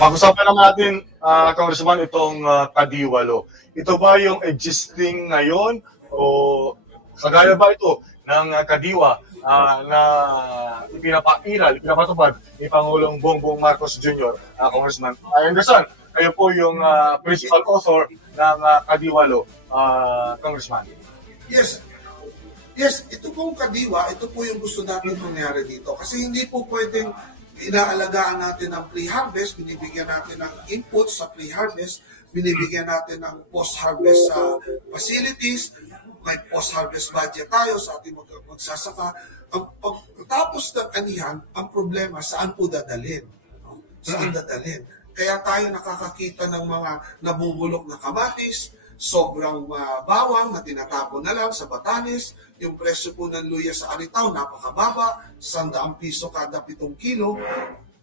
Pag-usapan naman natin, Congressman, itong Kadiwalo. Ito ba yung existing ngayon o kagaya ba ito ng Kadiwa na ipinapatupad ni Pangulong Bongbong Marcos Jr., Congressman? I understand, kayo po yung principal author ng Kadiwalo, Congressman. Yes, ito pong Kadiwa, ito po yung gusto natin mangyari dito. Kasi hindi po pwedeng inaalagaan natin ang pre-harvest, binibigyan natin ng input sa pre-harvest, binibigyan natin ng post-harvest facilities, may post-harvest budget tayo sa ating magsasaka. Tapos ng anihan, ang problema, saan po dadalhin? Saan dadalhin? Kaya tayo nakakakita ng mga nabubulok na kamatis, sobrang bawang na tinatapon na lang sa Batanes, yung presyo po ng luya sa Aritaw, napakababa, 100 piso kada 7 kilo.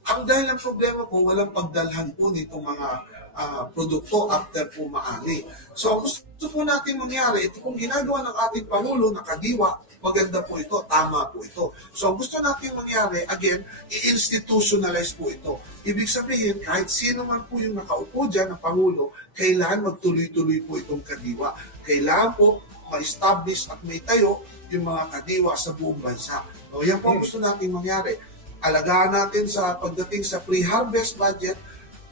Ang dahil ng problema po, walang pagdalhan po nitong mga produkto after po maani. So, gusto po natin mangyari, ito pong ginagawa ng ating Pangulo na Kadiwa, maganda po ito, tama po ito. So, gusto natin mangyari, again, i-institutionalize po ito. Ibig sabihin, kahit sino man po yung nakaupo dyan ng Pangulo, kailangan magtuloy-tuloy po itong Kadiwa. Kailangan po ma-establish at may tayo yung mga Kadiwa sa buong bansa. So, yan po gusto natin mangyari. Alagaan natin sa pagdating sa pre-harvest budget,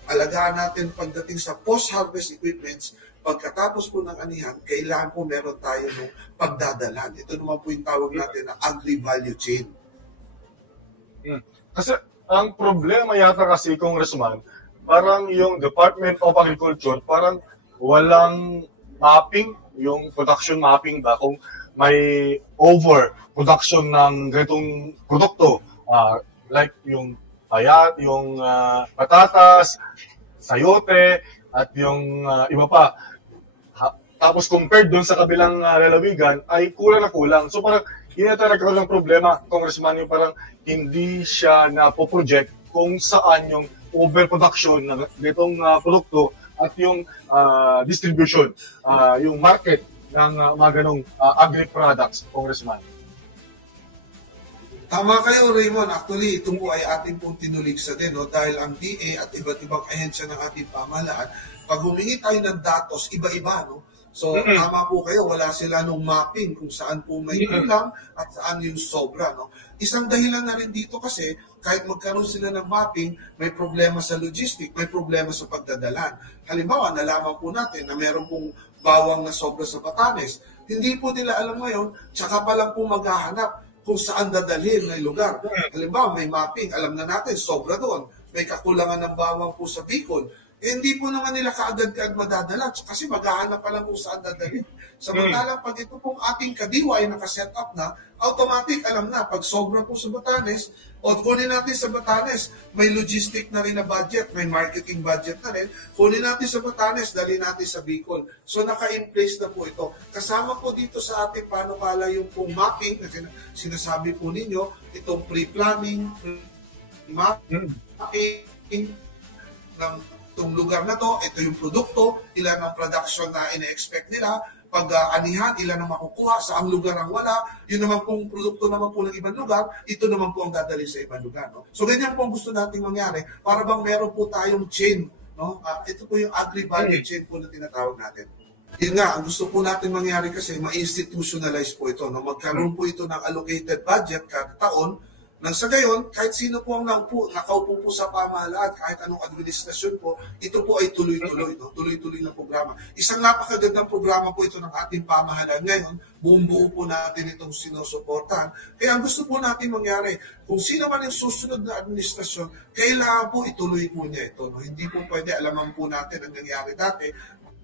alagaan natin pagdating sa post-harvest equipments. Pagkatapos po ng anihan, kailangan po meron tayo ng pagdadalan. Ito naman po yung tawag natin na agri-value chain. Kasi ang problema yata kasi, Congressman, parang yung Department of Agriculture, parang walang mapping, yung production mapping ba, kung may overproduction ng ganitong produkto, like yung payat, yung patatas, sayote, at yung iba pa. Tapos compared doon sa kabilang lalawigan, ay kulang na kulang. So parang yun na talaga ng problema, Congressman, yung parang hindi siya napoproject kung saan yung overproduction ng itong produkto at yung distribution, yung market ng mga ganong agri-products, Congressman. Tama kayo, Raymond. Actually, ito po ay ating pong tinuligsa din, no? Dahil ang DA at iba't ibang ahensya ng ating pamahalaan, pag humingi tayo ng datos, iba-iba, no? So, tama po kayo, wala sila nung mapping kung saan po may kulang at saan yung sobra, no? Isang dahilan na rin dito kasi, kahit magkaroon sila ng mapping, may problema sa logistic, may problema sa pagdadalan. Halimbawa, nalaman po natin na meron pong bawang na sobra sa Batanes. Hindi po nila alam ngayon, tsaka pa lang po maghahanap kung saan dadalhin ng lugar. Halimbawa, may mapping, alam na natin, sobra doon. May kakulangan ng bawang po sa Bicol. Hindi po naman nila kaagad-kaagad madadala kasi maghahanap pa lang kung saan dadalhin. Samantalang pag ito pong ating Kadiwa ay nakaset up na, automatic alam na, pag sobra po sa Batanes, o kunin natin sa Batanes, may logistic na rin na budget, may marketing budget na rin, kunin natin sa Batanes, dali natin sa Bicol. So naka-in place na po ito. Kasama po dito sa ating panukala yung pong mapping, na sinasabi po ninyo, itong pre-planning, mapping ng itong lugar na to, ito yung produkto, ilan ang production na ine-expect nila, pag anihan, ilan ang makukuha, sa ang lugar ang wala, yun naman pong produkto naman po ng ibang lugar, ito naman po ang dadali sa ibang lugar. No? So ganyan po ang gusto natin mangyari, para bang meron po tayong chain, no? Ito po yung agri-value chain po na tinatawag natin. Yun nga, ang gusto po natin mangyari kasi, ma-institutionalize po ito. No? Magkaroon po ito ng allocated budget kada taon, nang sa gayon, kahit sino po ang nakaupo po sa pamahalaan, kahit anong administrasyon po, ito po ay tuloy-tuloy, no? Tuloy-tuloy na programa. Isang napakagandang programa po ito ng ating pamahalaan ngayon, buong-buo po natin itong sinusuportahan. Kaya ang gusto po natin mangyari, kung sino man yung susunod na administrasyon, kailangan po ituloy po niya ito. No? Hindi po pwede, alaman po natin ang nangyari dati,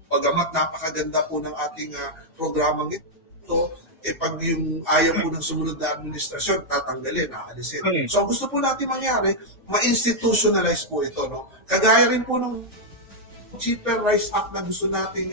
pagamat napakaganda po ng ating programang ito, pag yung ayaw po ng sumunod na administrasyon, tatanggalin, aalisin. So, gusto po natin mangyari, ma-institutionalize po ito. No? Kagaya rin po ng Cheaper Rice Act na gusto natin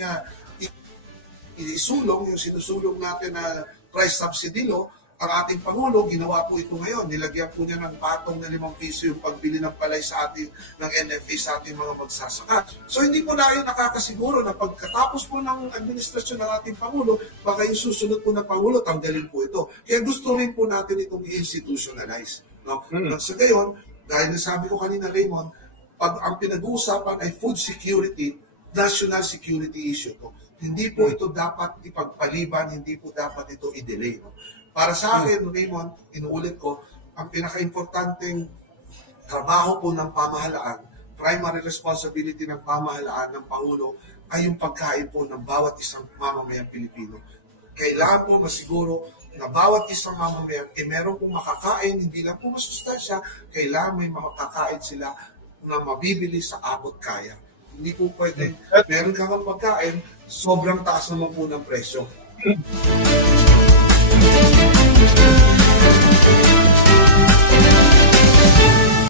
isulong, yung sinusulong natin na price subsidy law, ang ating Pangulo, ginawa po ito ngayon. Nilagyan po niya ng patong na 5 piso yung pagbili ng palay sa ating, ng NFA sa ating mga magsasaka. So hindi po na yun nakakasiguro na pagkatapos po ng administrasyon ng ating Pangulo, baka yung susunod po na Pangulo, tanggalin po ito. Kaya gusto rin po natin itong i-institutionalize. No? Sa gayon, dahil nasabi ko kanina, Raymond, pag ang pinag-uusapan ay food security, national security issue to. Hindi po ito dapat ipagpaliban, hindi po dapat ito i-delay. No? Para sa akin, Raymond, inuulit ko, ang pinaka-importanteng trabaho po ng pamahalaan, primary responsibility ng pamahalaan ng Pangulo ay yung pagkain po ng bawat isang mamamayang Pilipino. Kailangan po masiguro na bawat isang mamamayan meron pong makakain, hindi lang po masustansya, kailangan may makakain sila na mabibili sa abot kaya. Hindi po pwede, meron kang pagkain, sobrang taas naman po ng presyo.